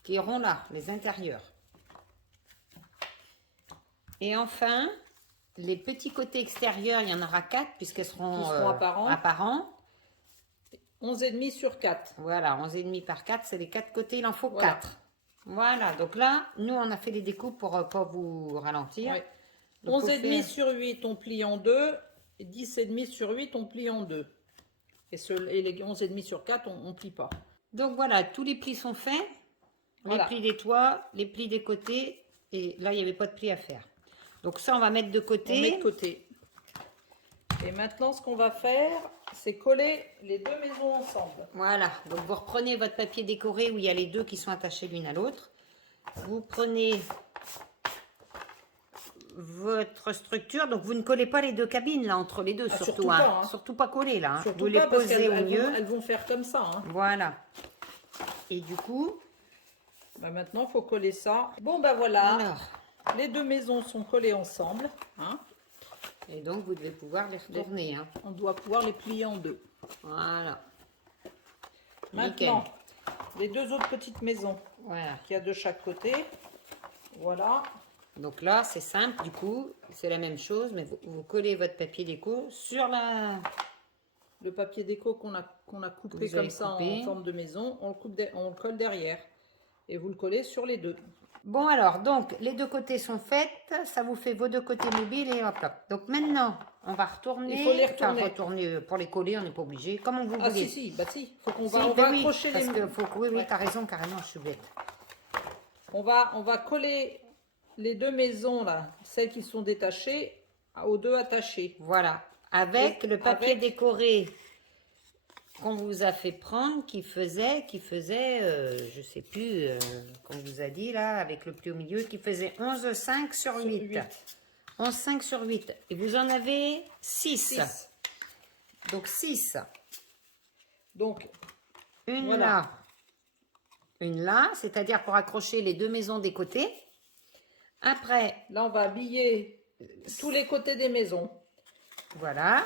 qui iront là, les intérieurs. Et enfin, les petits côtés extérieurs, il y en aura 4 puisqu'elles seront, Qui seront apparents. apparents. 11,5 sur 4. Voilà, 11,5 par 4, c'est les 4 côtés, il en faut Voilà. 4. Voilà, donc là, nous, on a fait les découpes pour pas vous ralentir. Ouais. Donc, faut 11,5 faire- sur 8, on plie en deux. Et 10,5 sur 8, on plie en deux. Et les 11,5 sur 4, on ne plie pas. Donc voilà, tous les plis sont faits. Voilà. Les plis des toits, les plis des côtés. Et là, il n'y avait pas de plis à faire. Donc ça, on va mettre de côté. On met de côté. Et maintenant, ce qu'on va faire, c'est coller les deux maisons ensemble. Voilà, donc vous reprenez votre papier décoré où il y a les deux qui sont attachés l'une à l'autre. Vous prenez votre structure, donc vous ne collez pas les deux cabines là entre les deux, Ah, surtout, surtout hein. pas, hein. Surtout pas coller là, hein. Surtout Vous les pas parce posez qu'elles au mieux. elles vont faire comme ça. Hein. Voilà. Et du coup, Bah maintenant, il faut coller ça. Bon, bah voilà. alors, Les deux maisons sont collées ensemble. Hein. et donc vous devez pouvoir les retourner, hein. On doit pouvoir les plier en deux. Voilà. Maintenant, Nickel. les deux autres petites maisons Voilà. qu'il y a de chaque côté. Voilà. Donc là, c'est simple, du coup, c'est la même chose, mais vous collez votre papier déco sur la... Le papier déco qu'on a coupé Vous avez comme ça coupé. en forme de maison, on le colle derrière. Et vous le collez sur les deux. Bon alors, donc, les deux côtés sont faits, ça vous fait vos deux côtés mobiles et hop, hop. Donc maintenant, on va retourner. Il faut les Enfin, retourner. retourner pour les coller, on n'est pas obligé, comme vous Ah voulez. si, bah si. Faut qu'on Si, va, on ben va oui, accrocher parce les... que faut, oui, Ouais. t'as raison, carrément, je suis bête. On va coller les deux maisons là, celles qui sont détachées, aux deux attachées. Voilà, avec Et le papier avec- décoré qu'on vous a fait prendre, qui faisait, je sais plus, qu'on vous a dit là, avec le pli au milieu, qui faisait 11,5 sur 8. 8. 11,5 sur 8. Et vous en avez 6. 6. Donc 6. Donc, Une Voilà. là, une là, c'est-à-dire pour accrocher les deux maisons des côtés. Après, Là, on va habiller tous les côtés des maisons. voilà.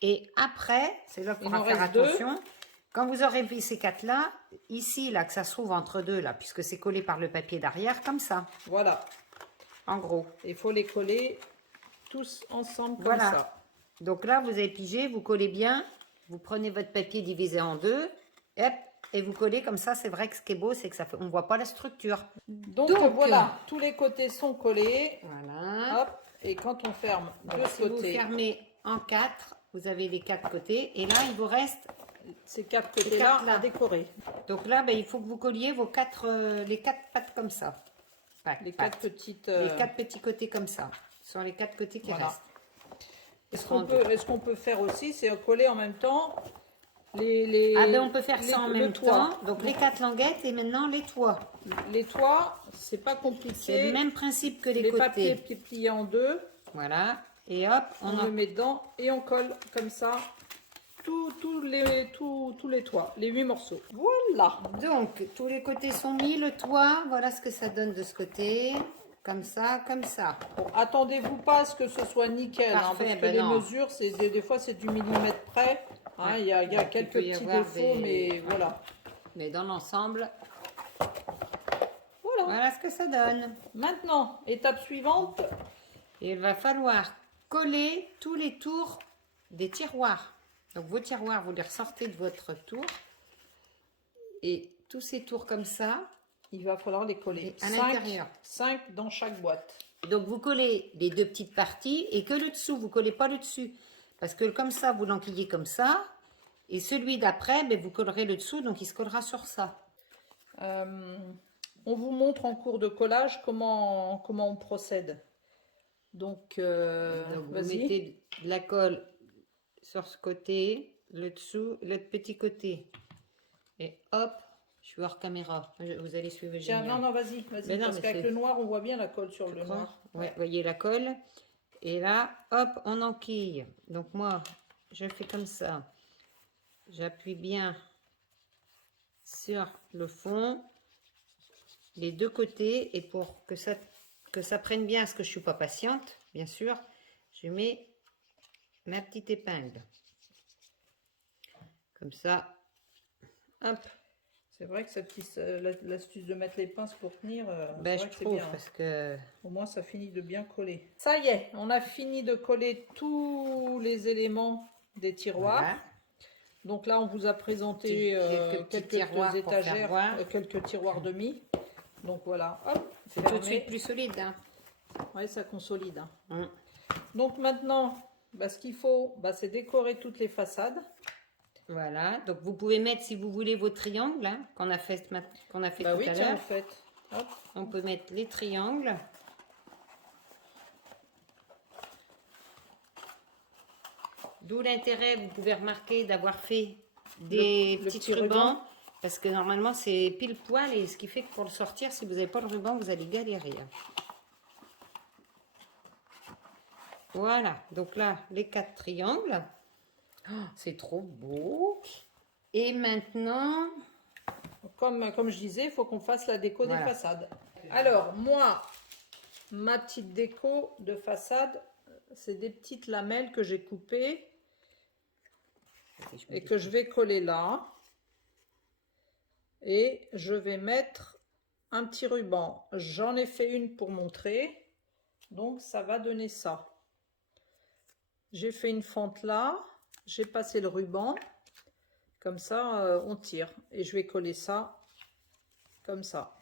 Et après, c'est là qu'il Il faudra en faire reste deux. attention. Quand vous aurez fait ces quatre là, ici, là, que ça se trouve entre deux, là, puisque c'est collé par le papier derrière, comme ça, Voilà. en gros. Il faut les coller tous ensemble comme Voilà. ça. Donc là, vous avez pigé, vous collez bien. Vous prenez votre papier divisé en deux, hop, et vous collez comme ça. C'est vrai que ce qui est beau, c'est que ça fait, on voit pas la structure. Donc, voilà, tous les côtés sont collés. Voilà. Hop, et quand on ferme Donc, de si ce vous côté, fermez en quatre, vous avez les quatre côtés. Et là, il vous reste. ces quatre côtés-là quatre là. à décorer. Donc là, ben, il faut que vous colliez vos les quatre pattes comme ça. Les quatre petites... Les quatre petits côtés comme ça. Ce sont les quatre côtés qui Voilà. restent. Est-ce qu'on peut faire aussi, c'est coller en même temps les Ah ben on peut faire ça en le même toit. temps. Donc les quatre languettes et maintenant les toits. Les toits, c'est pas C'est compliqué. le même principe que les Les papiers côtés. pliés en deux, Voilà. Et hop, on le met dedans et on colle comme ça tous les toits, les 8 morceaux. Voilà. Donc tous les côtés sont mis, le toit, voilà ce que ça donne de ce côté. Comme ça, comme ça. Bon, attendez-vous pas à ce que ce soit nickel, hein, Parfait, parce que ben les non. mesures, des fois c'est du millimètre près. Hein, il y a Donc, quelques peut y petits avoir défauts, mais voilà. Mais dans l'ensemble, Voilà. voilà ce que ça donne. Maintenant, étape suivante. Il va falloir coller tous les tours des tiroirs. Donc vos tiroirs, vous les ressortez de votre tour. Et tous ces tours comme ça, Il va falloir les coller. à l'intérieur. 5 dans chaque boîte. Donc vous collez les deux petites parties et que le dessous, vous collez pas le dessus. Parce que comme ça, vous l'enquillez comme ça. Et celui d'après, ben, vous collerez le dessous, donc il se collera sur ça. On vous montre en cours de collage comment on procède. Donc, Donc vous vas-y. mettez de la colle sur ce côté, le dessous, l'autre petit côté. Et hop, je suis hors caméra. Vous allez suivre Tiens, génial. non, vas-y. Mais non, Parce mais qu'avec c'est- le noir, on voit bien la colle sur le noir. Ouais, voyez la colle. Et là, hop, on enquille. Donc moi, je fais comme ça. J'appuie bien sur le fond, les deux côtés. Et pour que ça prenne bien, parce que je suis pas patiente, bien sûr, je mets ma petite épingle. Comme ça, hop. C'est vrai que l'astuce de mettre les pinces pour tenir, Ben, c'est je vrai que c'est trouve, bien. parce que... Au moins, ça finit de bien coller. Ça y est, on a fini de coller tous les éléments des tiroirs. Voilà. Donc là, on vous a présenté Quelques petits tiroirs pour faire étagères, voir. quelques tiroirs demi. Donc voilà, hop, C'est tout de fermé. suite plus solide. Hein. Ouais, ça consolide. Hein. Hum. Donc maintenant, ce qu'il faut, c'est décorer toutes les façades. Voilà, donc vous pouvez mettre, si vous voulez, vos triangles hein, qu'on a fait, tout Oui, à tiens, en l'heure. fait. Hop. On peut mettre les triangles. D'où l'intérêt, vous pouvez remarquer, d'avoir fait des Le petits petit rubans. ruban. Parce que normalement, c'est pile poil. Et ce qui fait que pour le sortir, si vous n'avez pas le ruban, vous allez galérer. Voilà, donc là, les 4 triangles. Oh, c'est trop beau. Et maintenant... Comme je disais, il faut qu'on fasse la déco Voilà. des façades. Alors, moi, ma petite déco de façade, c'est des petites lamelles que j'ai coupées et que je vais coller là. Et je vais mettre un petit ruban. J'en ai fait une pour montrer. Donc, ça va donner ça. J'ai fait une fente là. J'ai passé le ruban. Comme ça, on tire. Et je vais coller ça comme ça.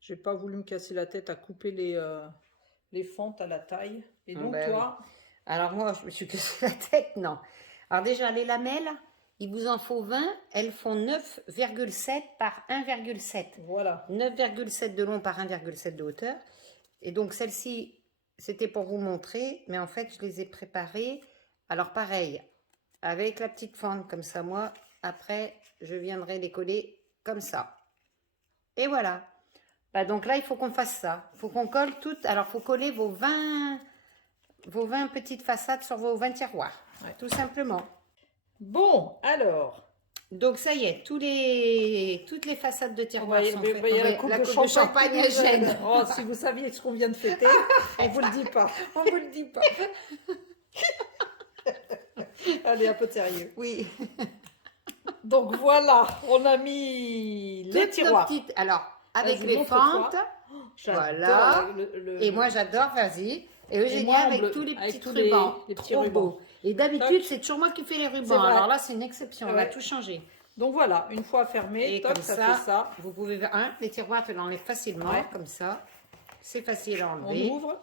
J'ai pas voulu me casser la tête à couper les fentes à la taille. Et donc, Ben toi... oui. Alors moi, je me suis cassé la tête, non. Alors déjà, les lamelles, il vous en faut 20. Elles font 9,7 par 1,7. Voilà. 9,7 de long par 1,7 de hauteur. Et donc, celle-ci, c'était pour vous montrer. Mais en fait, je les ai préparées. Alors pareil, avec la petite fente comme ça, moi, après, je viendrai les coller comme ça. Et voilà. Bah, donc là, il faut qu'on fasse ça. Il faut qu'on colle toutes. Alors, il faut coller vos 20 petites façades sur vos 20 tiroirs. Ouais. Tout simplement. Bon, alors, Donc ça y est, toutes les façades de tiroir sont faites. il y a la coupe de champagne à Gênes. Oh, si vous saviez ce qu'on vient de fêter, on vous le dit pas. On vous le dit pas. Allez, un peu de sérieux. Oui. Donc voilà, on a mis les Toutes nos tiroirs. petites- Alors, avec Vas-y, les montre-toi. fentes. J'adore Voilà. le- Et moi, j'adore, vas-y. Et Eugénia moi, en avec bleu, tous les avec petits tous rubans. les petits Trop rubans. beau. Et d'habitude, c'est toujours moi qui fais les C'est rubans. vrai. Alors là, c'est une exception. On a Ouais. tout changé. Donc voilà, une fois fermé, Et toc, comme ça ça, fait ça. vous pouvez... les tiroirs, tu l'enlèves facilement, Ouais. comme ça. C'est facile à On enlever. ouvre.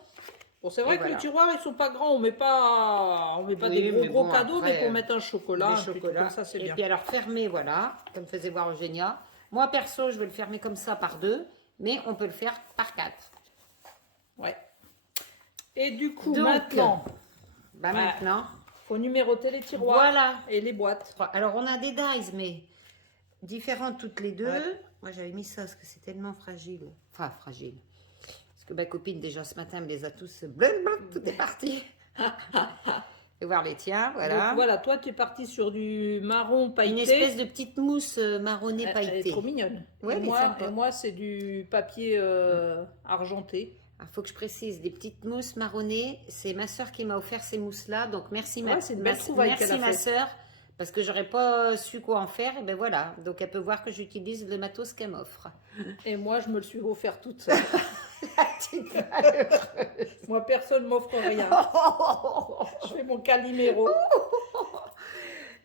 Bon, c'est vrai Et que voilà. les tiroirs, ils sont pas grands. On met pas Oui, des mais gros bon, cadeaux, après, mais pour mettre un chocolat, Des un petit truc chocolats. comme ça, c'est Et bien. puis alors, fermé, voilà, comme faisait voir Eugénia. Moi, perso, je vais le fermer comme ça par 2, mais on peut le faire par 4. Ouais. Et du coup, Donc, maintenant, Bah, Ouais. maintenant, faut numéroter les tiroirs voilà. et les boîtes. Alors, on a des dies, mais différentes toutes les deux. Ouais. Moi, j'avais mis ça parce que c'est tellement fragile. Enfin, fragile. Parce que ma copine, déjà ce matin, me les a tous... Tout est parti. Et voir les tiens, voilà. Donc voilà, toi, tu es parti sur du marron Une pailleté. espèce de petite mousse marronnée Elle est pailletée. trop mignonne. Ouais, et, elle est moi, sympa. et moi, c'est du papier argenté. Il faut que je précise, des petites mousses marronnées, c'est ma soeur qui m'a offert ces mousses-là, donc merci Ouais, c'est une belle trouvaille qu'elle a ma faite. soeur, parce que j'aurais pas su quoi en faire, et ben voilà, donc elle peut voir que j'utilise le matos qu'elle m'offre. Et moi, je me le suis offert toute seule. Moi, personne m'offre rien. Je fais mon Calimero.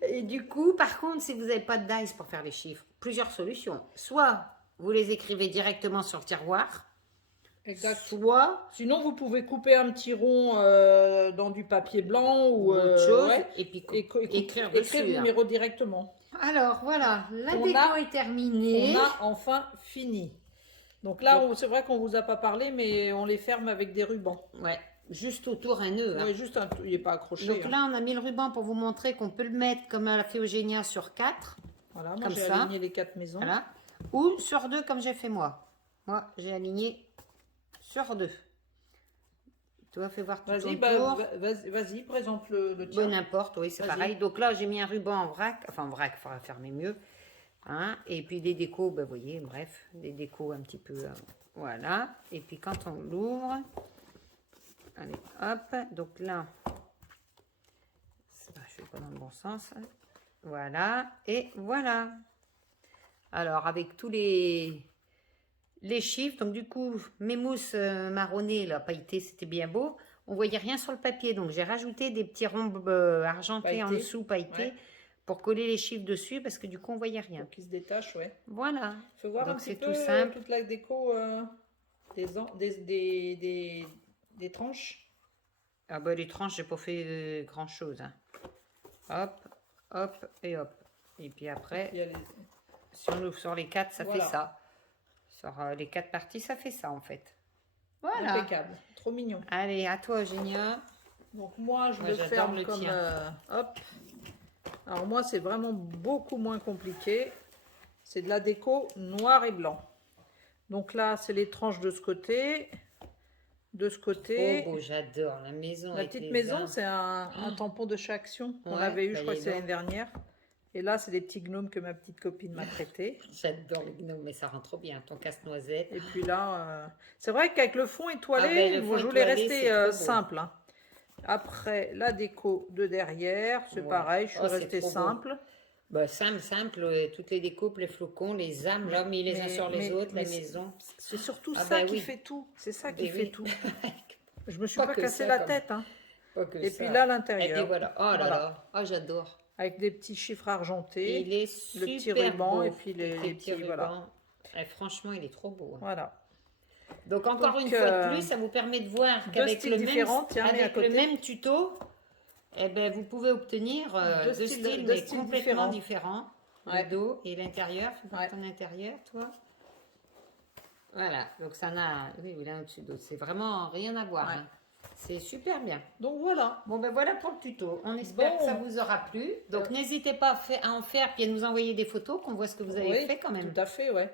Et du coup, par contre, si vous n'avez pas de dice pour faire les chiffres, plusieurs solutions. Soit vous les écrivez directement sur le tiroir, Exact. soit Sinon, vous pouvez couper un petit rond dans du papier blanc ou autre chose, ouais, et puis écrire dessus. le hein. numéro directement. Alors voilà, la On déco a- est terminée. On a enfin fini. Donc là, c'est vrai qu'on vous a pas parlé, mais on les ferme avec des rubans. Ouais, juste autour un nœud. hein. Ouais, juste il n'est pas accroché. Donc hein. là, on a mis le ruban pour vous montrer qu'on peut le mettre comme a fait Eugénia sur 4. Voilà, moi comme j'ai ça. aligné les 4 maisons. Voilà. Ou sur 2 comme j'ai fait moi. Moi, j'ai aligné sur 2. Tu vas faire voir tout Vas-y, ton bah, tour. vas-y, présente le tien. Bon, n'importe, oui, c'est Vas-y. pareil. Donc là, j'ai mis un ruban en vrac. Enfin, en vrac, il faudra fermer mieux. Hein. Et puis des décos, ben, vous voyez, bref, des décos un petit peu... voilà. Et puis quand on l'ouvre... Allez, hop. Donc là... je suis pas dans le bon sens. Voilà. Et voilà. Alors, avec tous les chiffres, donc du coup, mes mousses marronnées, là, pailletées, c'était bien beau. On voyait rien sur le papier, donc j'ai rajouté des petits ronds argentés en Pailletés. dessous, pailletés, Ouais. pour coller les chiffres dessus, parce que du coup, on voyait rien. Qui se détache, ouais. Voilà. Il faut voir Donc, un petit c'est peu tout simple. toute la déco des tranches. Ah bah, les tranches, j'ai pas fait grand-chose. Hein. Hop, hop et hop. Et puis après, Il y a les- si on ouvre sur les 4, ça Voilà. fait ça. Sur les 4 parties, ça fait ça, en fait. Voilà. Impeccable. Trop mignon. Allez, à toi, Eugénia. Donc moi, je Moi, le j'adore ferme le comme... tien. hop. Alors moi, c'est vraiment beaucoup moins compliqué. C'est de la déco noir et blanc. Donc là, c'est les tranches de ce côté. De ce côté. Oh, beau, j'adore la maison. La avec petite les maison, arbres. c'est un tampon de chaque action qu'on Ouais, avait eu, bah, je crois que dis c'est donc. l'année dernière. Et là, c'est des petits gnomes que ma petite copine m'a prêté. J'adore les gnomes, mais ça rend trop bien. Ton casse-noisette. Et puis là, c'est vrai qu'avec le fond étoilé, Ah ben, le fond je voulais étoilé, rester c'est trop beau. simple. Hein. Après, la déco de derrière, c'est Ouais. pareil, je suis Oh, c'est restée trop beau. simple. Bah, simple, toutes les découpes, les flocons, les âmes, là, mis les uns sur les autres, la mais maison. C'est surtout Ah ça bah qui oui. fait tout. C'est ça qui Mais fait oui. tout. Je me suis Pas pas que cassé ça, la comme- tête. Hein. Pas que Et ça. puis là, Et l'intérieur. puis voilà. Oh là Voilà. là. Oh, j'adore. Avec des petits chiffres Et argentés. il est le petit super ruban beau. et puis les petits, voilà. rubans. Et franchement, il est trop beau. hein. Voilà. Donc encore Donc, une fois de plus, ça vous permet de voir deux qu'avec styles le même, différents, tiens, mets à avec le côté. même tuto, eh ben, vous pouvez obtenir Deux deux styles- styles, deux mais styles complètement différents. Ouais. Le dos et l'intérieur. Fais voir Ouais. ton intérieur, toi. Voilà. Donc ça n'a... Oui, il a un dessus d'autre. C'est vraiment rien à voir. Ouais. hein. C'est super bien. Donc voilà. Bon, ben voilà pour le tuto. On espère Bon. que ça vous aura plu. Donc n'hésitez pas à en faire puis à nous envoyer des photos, qu'on voit ce que vous avez Oui, fait quand même. Tout à fait, ouais.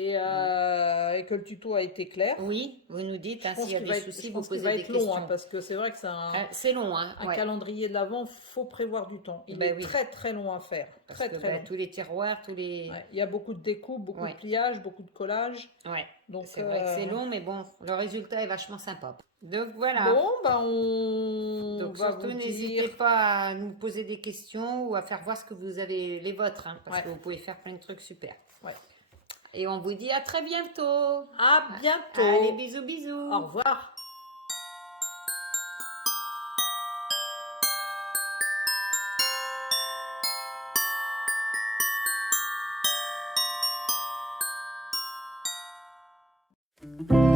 et que le tuto a été clair. Oui, vous nous dites, Je hein, pense s'il y a qu'il des va être, soucis, je vous pense qu'il posez va des être long, questions. hein, parce que c'est vrai que c'est C'est long, hein, un ouais. calendrier de l'Avent, faut prévoir du temps. Il Ben est oui. très très long à faire, Parce très que très ben, long. tous les tiroirs, tous les... Ouais, il y a beaucoup de découpes, beaucoup Ouais. de pliage, beaucoup de collage. Ouais, Donc, c'est vrai que c'est long, mais bon, le résultat est vachement sympa. Donc voilà. bon, ben on Donc va surtout, vous n'hésitez dire. pas à nous poser des questions ou à faire voir ce que vous avez, les vôtres, hein, parce Ouais. que vous pouvez faire plein de trucs super. Ouais. Et on vous dit à très bientôt. À bientôt. Allez, bisous, bisous. Au revoir. Bisous.